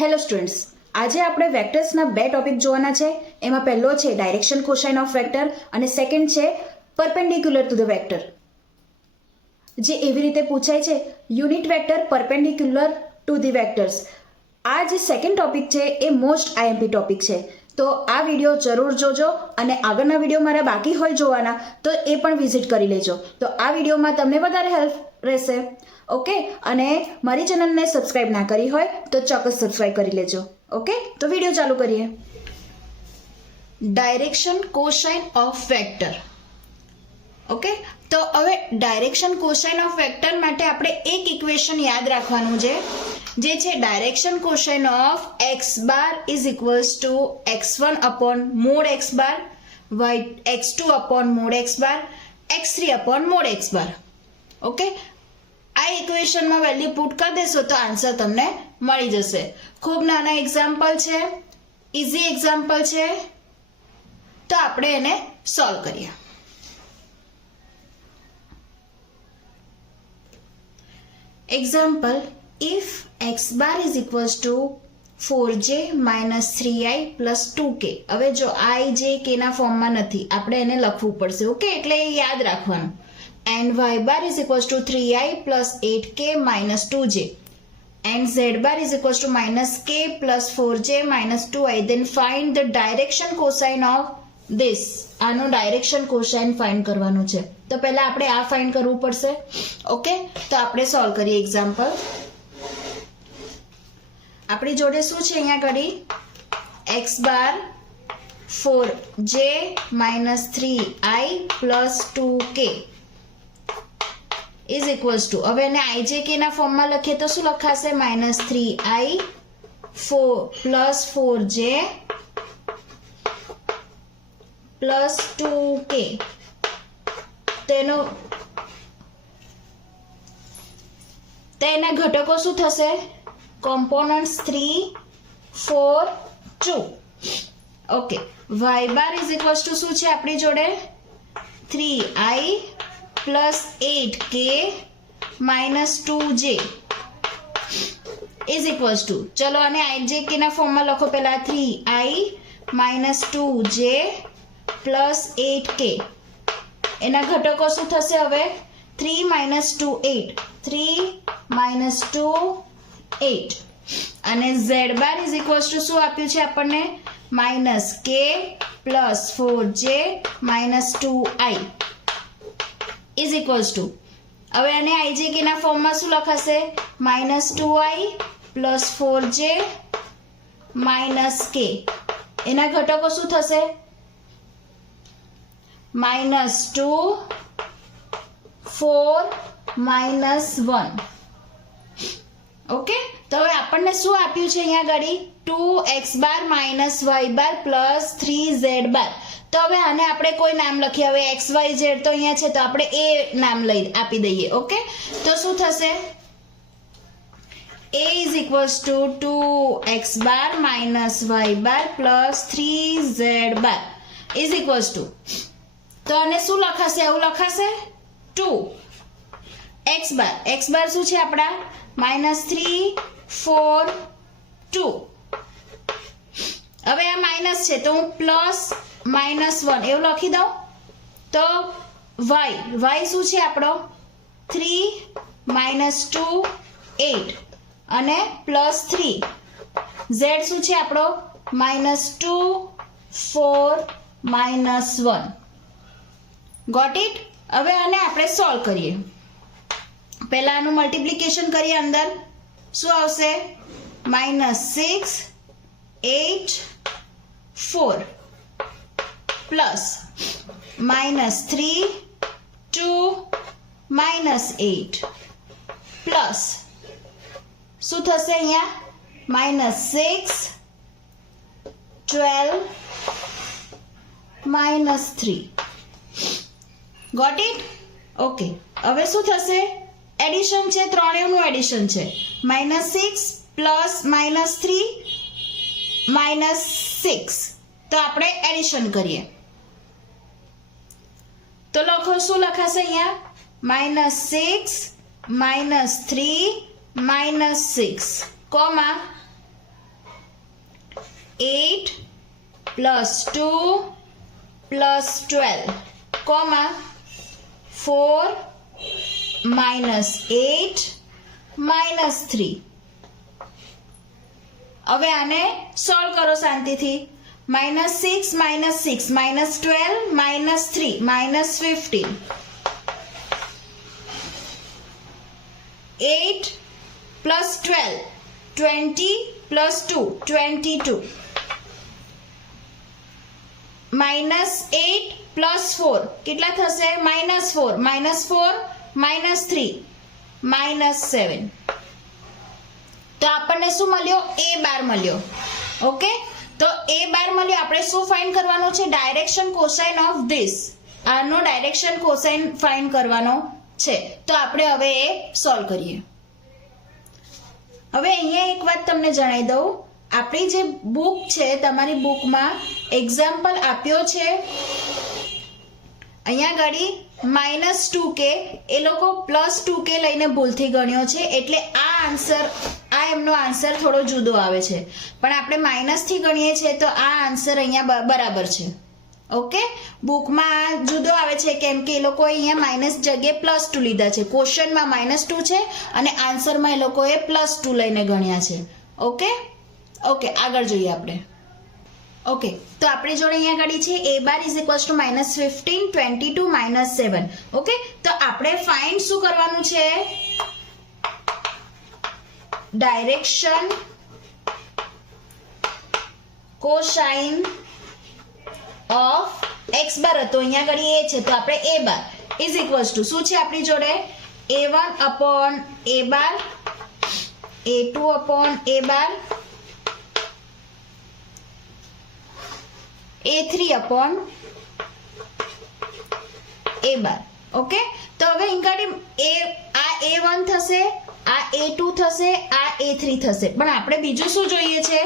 Hello students, આજે આપણે વેક્ટર્સના બે ટોપિક જોવાના છે. એમાં પહેલો છે ડાયરેક્શન કોસાઇન ઓફ વેક્ટર અને સેકન્ડ છે પરપેન્ડિક્યુલર ટુ ધ વેક્ટર. જે એવી રીતે પૂછાય છે, unit vector perpendicular to the vectors. આ જે સેકન્ડ ટોપિક છે એ મોસ્ટ આઈએમપી ટોપિક છે. તો આ વિડીયો જરૂર જોજો અને આગળના વિડીયો મારા બાકી હોય જોવાના તો એ પણ વિઝિટ કરી લેજો. તો આ વિડીયોમાં તમને વધારે હેલ્પ રહેશે. ઓકે, અને મારી ચેનલને સબસ્ક્રાઇબ ના કરી હોય તો ચોક્કસ સબસ્ક્રાઇબ કરી લેજો. ઓકે, તો વિડીયો ચાલુ કરીએ. Direction cosine of vector. Okay, તો હવે ડાયરેક્શન કોસાઇન ઓફ વેક્ટર માટે આપણે એક ઇક્વેશન યાદ રાખવાનું છે, જે છે direction cosine of x bar is equals two x1 upon mode x bar, x2 upon mode x bar, x3 upon mode x bar. Okay, આ ઇક્વેશનમાં વેલ્યુ પુટ કરી દેશો તો આન્સર તમને મળી જશે. ખૂબ નાના એક્ઝામ્પલ છે, ઇઝી એક્ઝામ્પલ છે, તો આપણે એને સોલ્વ કરીએ. Example, if x bar is equals to 4j minus 3i plus 2k. હવે જો i j k ના ફોર્મમાં નથી, આપણે એને લખવું પડશે. ઓકે, એટલે એ યાદ રાખવાનું. and y bar is equals to 3i plus 8k minus 2j and z bar is equals to minus k plus 4j minus 2i. then find the direction cosine of this. આનો direction cosine find કરવાનું છે. તો પહેલા આપણે આ find કરવું પડશે. Okay, તો આપણે સોલ્વ કરીએ એક્ઝામ્પલ. આપણી જોડે શું છે અહીંયા ઘડી? x bar 4j minus 3i plus 2k is equals to, હવે એને ij k ના ફોર્મમાં લખીએ તો શું લખાશે? minus 3i 4 plus 4j plus 2k. તેના ઘટકો શું થશે? components 3 4 2. Okay, y bar is equals two શું છે આપણી જોડે? 3i plus 8k minus 2j is equals to, ચલો આને ijk ના ફોર્મમાં લખો. પહેલા 3i minus 2j plus 8k. એના ઘટકો શું થશે હવે? 3 minus 2 8, 3 minus 2 8. અને z bar is equals two શું આપ્યું છે આપણને? minus k plus 4j minus 2i is equals to, હવે આને ijk ના ફોર્મમાં શું લખાશે? minus 2i plus 4j minus k. એના ઘટકો શું થશે? minus 2 4 minus 1. ઓકે, તો હવે આપણને શું આપ્યું છે અહીંયા ગાડી? 2x બાર minus y બાર plus 3z બાર. તો હવે આને આપણે કોઈ નામ લખીએ. હવે x y z તો અહીંયા છે, તો આપણે એ નામ લઈ આપી દઈએ. ઓકે, તો શું થશે? a is equals to 2x bar minus y bar plus 3z bar is equals to, તો આને શું લખાશે? આવું લખાશે 2x bar. x bar શું છે આપણા? minus 3 4 2. હવે આ માઇનસ છે તો હું પ્લસ -1 એવું લખી દઉં. તો y શું છે આપણો? 3 minus 2 8 અને પ્લસ 3. z શું છે આપણો? -2 4 -1. Got it? હવે આને આપણે સોલ્વ કરીએ. પહેલા આનું મલ્ટિપ્લિકેશન કરીએ. અંદર શું આવશે? -6 8 4 પ્લસ -3 2 -8 પ્લસ શું થશે અહીંયા? -6 12 -3. Got it? ઓકે, હવે શું થશે? એડિશન છે, ત્રણેયનું એડિશન છે. -6 પ્લસ -3 -6. તો આપણે એડિશન કરીએ તો લખો. શું લખાશે અહીંયા? -6 -3 -6, 8 plus 2 plus 12 comma 4 minus 8 minus 3. હવે આને સોલ્વ કરો શાંતિથી. -6 minus 12 minus 3 minus 15. 8 plus 12 20 plus 2 22. -8 plus 4 કેટલા થશે? -4 -3 -7. તો આપણને શું મળ્યો? A12 મળ્યો. ઓકે, તો A12 મળ્યો. આપણે શું ફાઇન્ડ કરવાનું છે? Direction cosine of this. આનો ડાયરેક્શન કોસાઇન ફાઇન્ડ કરવાનો છે. તો આપણે હવે એ સોલ્વ કરીએ. હવે અહીંયા એક વાત તમને જણાવી દઉં. આપણી જે બુક છે, તમારી બુકમાં એક્ઝામ્પલ આપ્યો છે અહીંયા ગાડી -2k, એ લોકો +2k લઈને ભૂલથી ગણ્યો છે, એટલે આ આન્સર, આ એમનો આન્સર થોડો જુદો આવે છે. પણ આપણે માઇનસથી ગણીએ છીએ તો આ આન્સર અહીંયા બરાબર છે. ઓકે, બુકમાં જુદો આવે છે કેમ કે એ લોકોએ અહીંયા માઇનસ જગ્યાએ +2 લીધા છે. ક્વેશ્ચનમાં -2 છે અને આન્સરમાં એ લોકોએ +2 લઈને ગણ્યા છે. ઓકે, આગળ જોઈએ આપણે. ઓકે, તો આપણી જોડે અહીંયા ગાડી છે A12 = -15 22 -7. ઓકે, તો આપણે ફાઇન્ડ શું કરવાનું છે? ડાયરેક્શન કોસાઇન ઓફ x બાર હતો, અહીંયા ગાડી A છે, તો આપણે A12 શું છે આપણી જોડે? A1 / A12 A2 / A12 A3 / A12. Okay, તો હવે અહીંયા આ A1 થશે, આ A2 થશે, આ A3 થશે. પણ આપણે બીજું શું જોઈએ છે?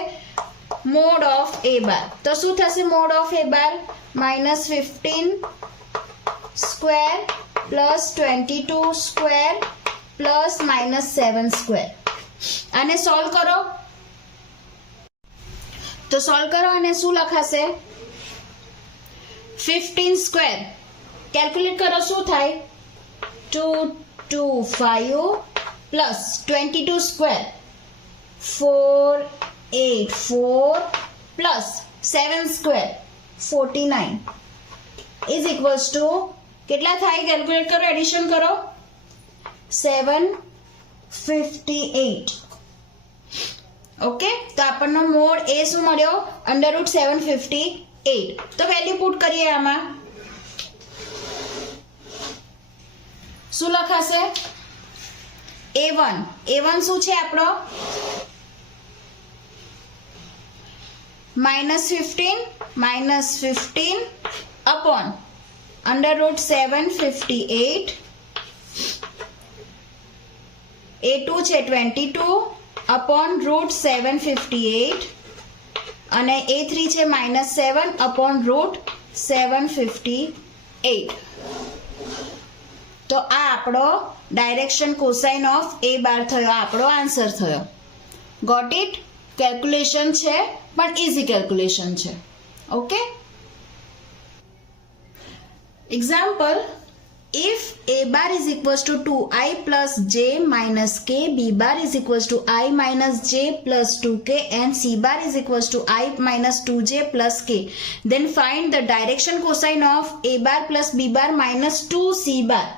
Mode of A12. તો શું થશે mode of A12? -15 square plus 22 square plus -7 square. આને સોલ્વ કરો. તો સોલ્વ કરો અને શું લખાશે? 15 સ્ક્વેર કેલ્ક્યુલેટ કરો, શું થાય? 225 plus 22 square 484 plus 7 square 49 is equals two કેટલા થાય? કેલ્ક્યુલેટ કરો, એડિશન કરો. 758. ઓકે, તો આપણનો મોડ એ શું મળ્યો? √758. તો વેલ્યુ પુટ કરીએ આમાં. શું લખાશે? A1 શું છે આપણો? -15 upon √758. A2 છે 22 upon √758 અને A3 છે -7 upon √758. તો આ આપણો ડાયરેક્શન કોસાઇન ઓફ A12 થયો, આપણો આન્સર થયો. Got it? કેલ્ક્યુલેશન છે પણ ઇઝી કેલ્ક્યુલેશન છે. Okay, example. If A bar is equals to 2i plus j minus k, B bar is equals to I minus j plus 2k and C bar is equals to I minus 2j plus k, then find the direction cosine of A bar plus B bar minus 2C bar.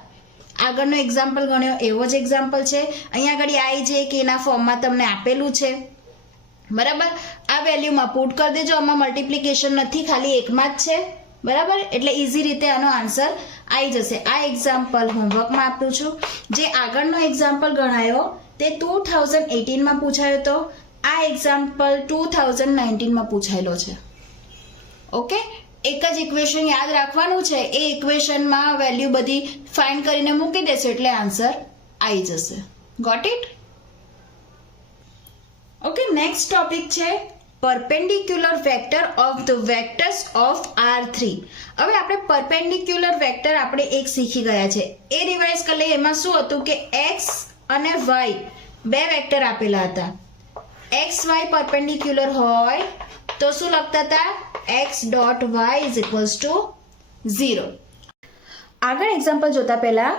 આગળનો example ગણ્યો એવો જ example છે. અહીંયા આગળ I j k ના ફોર્મમાં તમને આપેલું છે, બરાબર? આ વેલ્યુમાં પુટ કરી દેજો. આમાં મલ્ટિપ્લિકેશન નથી, ખાલી એકમાં જ છે, બરાબર? એટલે ઇઝી રીતે આનો આન્સર આવી જશે. આ એક્ઝામ્પલ હોમવર્કમાં આપ્યું છું. જે આગળનો એક્ઝામ્પલ ગણાયો તે 2018માં પૂછાયો હતો. આ એક્ઝામ્પલ 2019માં પૂછાયેલો છે. ઓકે, એક જ ઇક્વેશન યાદ રાખવાનું છે. એ ઇક્વેશનમાં વેલ્યુ બધી ફાઇન્ડ કરીને મૂકી દેશો એટલે આન્સર આવી જશે. Got it? Okay, next topic છે perpendicular vector of the vectors of R3. હવે આપણે perpendicular vector આપણે એક શીખી ગયા છે, એ રિવાઇઝ કરી લઈએ. એમાં શું હતું કે x અને y બે વેક્ટર આપેલા હતા. xy પરપેન્ડિક્યુલર હોય તો શું લખતા હતા? x dot y is equals two 0. આગળ એક્ઝામ્પલ જોતા પહેલા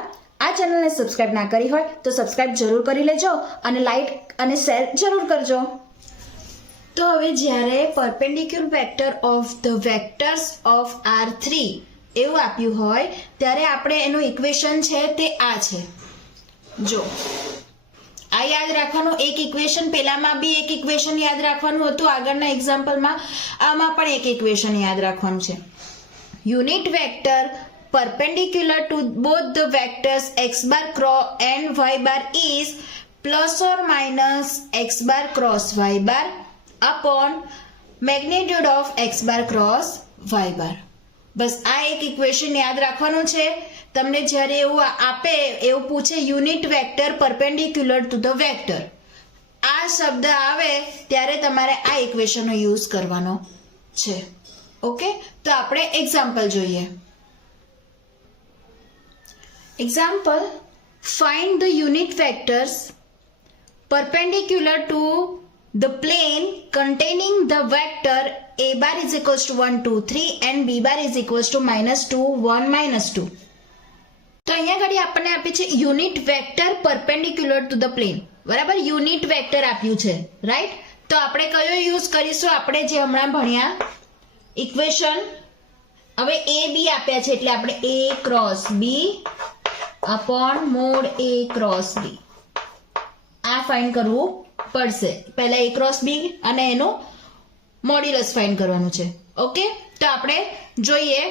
આ ચેનલને સબસ્ક્રાઇબ ના કરી હોય તો સબસ્ક્રાઇબ જરૂર કરી લેજો અને લાઈક અને શેર જરૂર કરજો. તો હવે જ્યારે perpendicular vector of the vectors of R3 એવું આપ્યું હોય ત્યારે આપણે એનું ઇક્વેશન છે તે આ છે. જો આ યાદ રાખવાનું, એક ઇક્વેશન, પેલામાં બી એક ઇક્વેશન યાદ રાખવાનું હતું આગળના એક્ઝામ્પલમાં, આમાં પણ એક ઇક્વેશન યાદ રાખવાનું છે. Unit vector perpendicular to both the vectors x bar and y bar is plus or minus x bar cross y bar upon magnitude of x bar cross y bar. બસ આ એક ઇક્વેશન યાદ રાખવાનું છે. તમને જ્યારે એવું આપે, એવું પૂછે unit vector perpendicular to the vector, આ શબ્દ આવે ત્યારે તમારે આ ઇક્વેશનનો યુઝ કરવાનો છે. ઓકે, તો આપણે એક્ઝામ્પલ જોઈએ. Example, find the unit vectors perpendicular to the plane containing the vector a bar is equals to 1, 2, 3 and b bar is equals to -2, 1, -2. તો અહીંયા ઘડી આપણને આપી છે unit vector perpendicular to the plane. બરાબર, યુનિટ વેક્ટર આપ્યું છે, right? તો આપણે કયો યુઝ કરીશું? આપણે જે હમણાં ભણ્યા ઇક્વેશન. હવે a b આપ્યા છે એટલે આપણે a cross b upon mod a cross b आ फाइंड करवू पड़शे. पहला a क्रॉस b અને એનું મોડ્યુલસ ફાઇન્ડ કરવાનું છે. ઓકે, તો આપણે જોઈએ,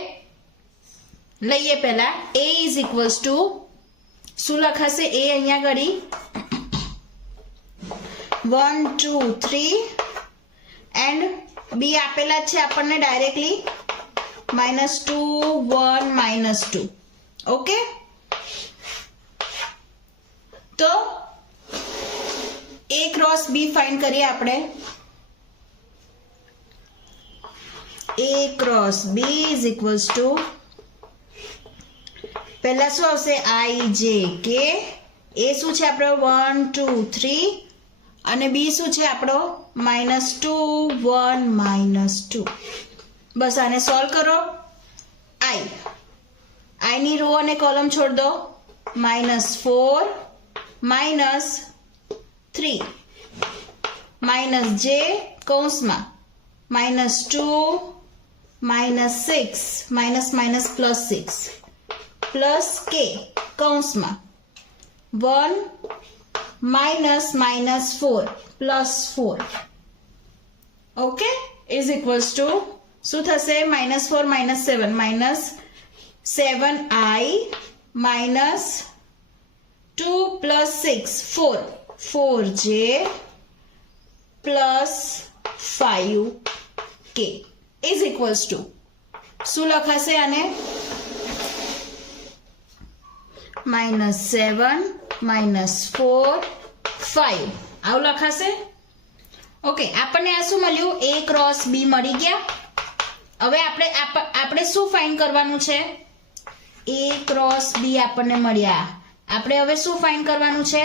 લઈએ પહેલા a ઇઝ ઇક્વલ્સ ટુ શું લખાશે? a અહીંયા ઘડી 1, 2, 3 એન્ડ b આપેલા છે આપણને ડાયરેક્ટલી -2, 1, -2. ઓકે, તો a ક્રોસ b ફાઇન્ડ કરીએ આપણે. a cross b is equals two પહેલા શું આવશે? i j k. a શું છે આપણો? 1, 2, 3 અને b શું છે આપણો? -2, 1, -2. બસ આને સોલ્વ કરો. i ની રો અને કોલમ છોડ દો. -4 -3 -j કૌંસમાં -2 -6 +6 પ્લસ k કૌંસમાં 1 -4 +4. ઓકે, ઇઝ ઇક્વલ્સ ટુ શું થશે? -4 -7 -7i -2 + 6 4 4j + 5k is equals two શું લખાશે આને? -7 -4 5 આવું લખાશે. ઓકે, આપણને આ શું મળ્યું? a ક્રોસ b મળી ગયા. હવે આપણે શું ફાઇન્ડ કરવાનું છે? a ક્રોસ b આપણને મળ્યા. આપણે હવે શું ફાઇન્ડ કરવાનું છે?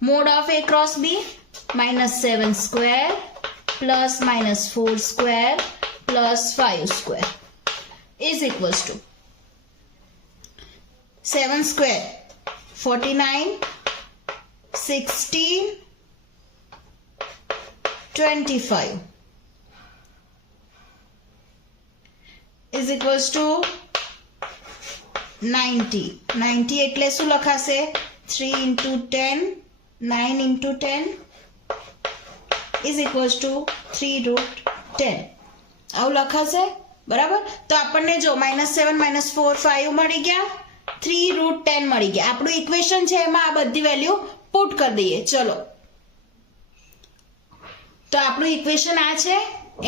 Mode of a cross b -7 square plus -4 square plus 5 square is equals two 7 square 49 16 25 is equals two 90 એટલે શું લખાશે? 3 × 10 9 × 10 ઇઝ ઇક્વલ્સ ટુ 3√10 આવું લખાશે. બરાબર, તો આપણને જો -7 -4 5 મળી ગયા, 3√10 મળી ગયા. આપણું ઇક્વેશન છે એમાં આ બધી વેલ્યુ પુટ કરી દઈએ. ચલો, તો આપણું ઇક્વેશન આ છે,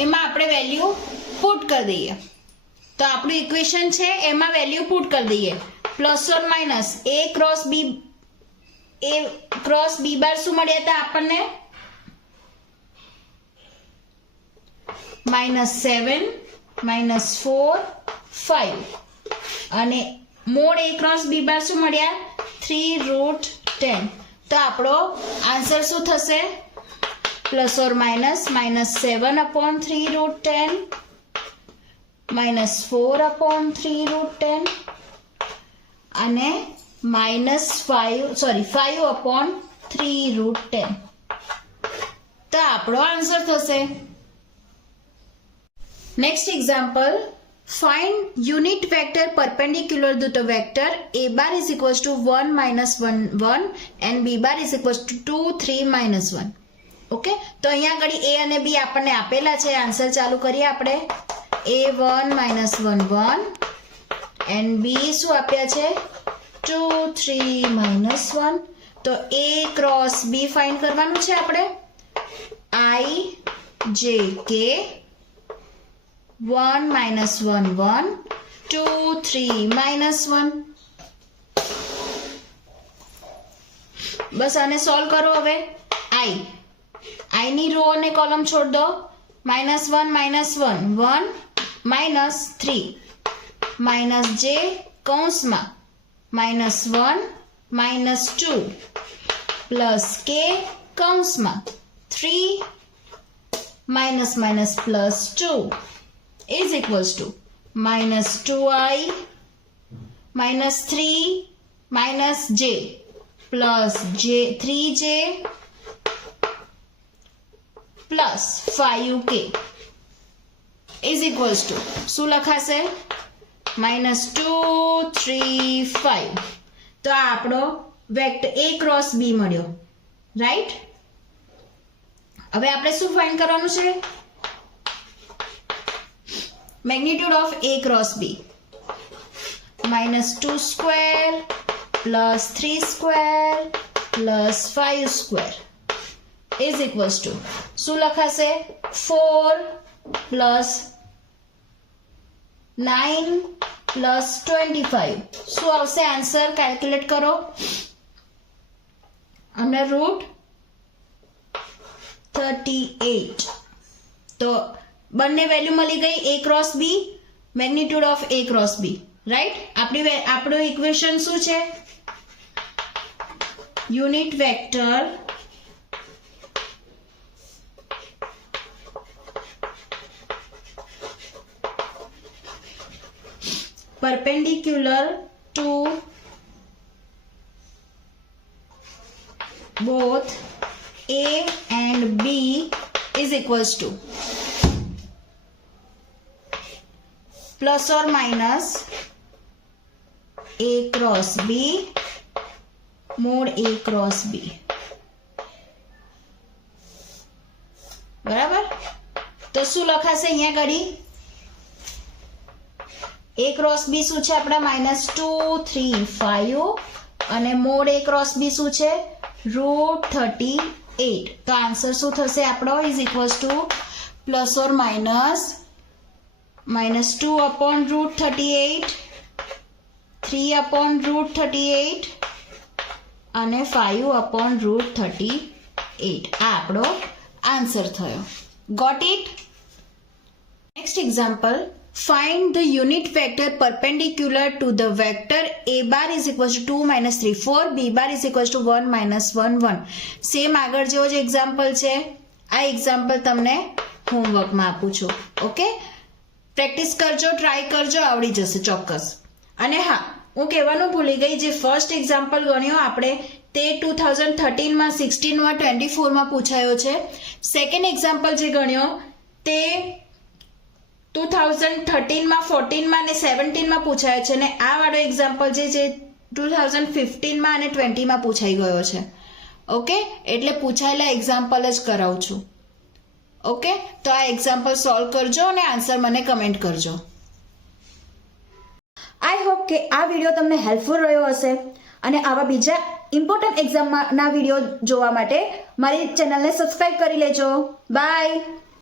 એમાં આપણે વેલ્યુ પુટ કરી દઈએ. તો આપણું ઇક્વેશન છે એમાં વેલ્યુ પુટ કરી દઈએ. Plus or minus a cross b bar શું મળ્યા હતા આપણને? -7 -4 5 અને mod a cross b bar શું મળ્યા? 3√10. તો આપણો આન્સર શું થશે? Plus or minus -7/3 root 10 -4/3 root 10 અને -5/3 રૂટ 10. તો આપણો આન્સર થશે. Next example, find unit vector perpendicular to the vector a bar is equals to 1 -1 1 and b bar is equals to 2 3 -1. Okay, તો અહીંયા આગળ a અને b આપણને આપેલા છે. આન્સર ચાલુ કરીએ આપણે. a1 -1 1 and b શું આપ્યા છે 2 3 -1. તો a ક્રોસ b ફાઇન્ડ કરવાનું છે આપણે. I j k 1 -1 1 2 3 -1. બસ આને સોલ્વ કરો. હવે I ની રો અને કોલમ છોડ દો. -1 -1 1 -3 -j કૌંસમાં -1 -2 પ્લસ k કૌંસમાં 3 -2 is equals to -2i -3 -j plus 3j plus 5k is equals to શું લખાશે -2 3 5. તો આ આપણો વેક્ટર a ક્રોસ b મળ્યો, રાઈટ. હવે આપણે શું ફાઇન્ડ કરવાનું છે? Magnitude of a cross b. -2 square plus 3 square plus 5 square is equals two શું લખાશે 4 પ્લસ 9 પ્લસ 25. શું આવશે આન્સર? કેલ્ક્યુલેટ કરો. અને √38. તો બંને વેલ્યુ મળી ગઈ. a cross b, magnitude of a cross b, right. આપણું ઇક્વેશન શું છે? Unit vector perpendicular to both a and b is equals to plus or minus a cross b mod a cross b. બરાબર. તો શું લખાશે અહીંયા ઘડી? a cross b શું છે આપણા -2 3 5 અને મોડ a ક્રોસ b શું છે √38. તો આન્સર શું થશે આપણો? Is equals to plus or minus -2/√38 3/√38 અને 5/√38. આ આપણો આન્સર થયો. Got it? Next example, find the unit vector perpendicular to the vector a bar is equals to 2 -3 4 b bar is equals to 1 -1 1. Same આગળ જેવો જ એક્ઝામ્પલ છે. આ example તમને હોમવર્કમાં આપું છું. ઓકે, પ્રેક્ટિસ કરજો, ટ્રાય કરજો, આવડી જશે ચોક્કસ. અને હા, હું કહેવાનું ભૂલી ગઈ, જે ફર્સ્ટ એક્ઝામ્પલ ગણ્યો આપણે તે 2013માં 16માં 24માં પૂછાયો છે. સેકન્ડ એક્ઝામ્પલ જે ગણ્યો તે 2013માં 14માં અને 17માં પૂછાયો છે. અને આ વાળો એક્ઝામ્પલ જે 2015માં અને 20માં પૂછાઈ ગયો છે. ઓકે, એટલે પૂછાયેલા એક્ઝામ્પલ જ કરાવું છું. ઓકે, તો આ એક્ઝામ્પલ સોલ્વ કરજો અને આન્સર મને કમેન્ટ કરજો. આઈ હોપ કે આ વિડીયો તમને હેલ્પફુલ રહ્યો હશે. અને આવા બીજા ઇમ્પોર્ટન્ટ એક્ઝામના વિડીયો જોવા માટે મારી ચેનલને સબસ્ક્રાઇબ કરી લેજો. બાય.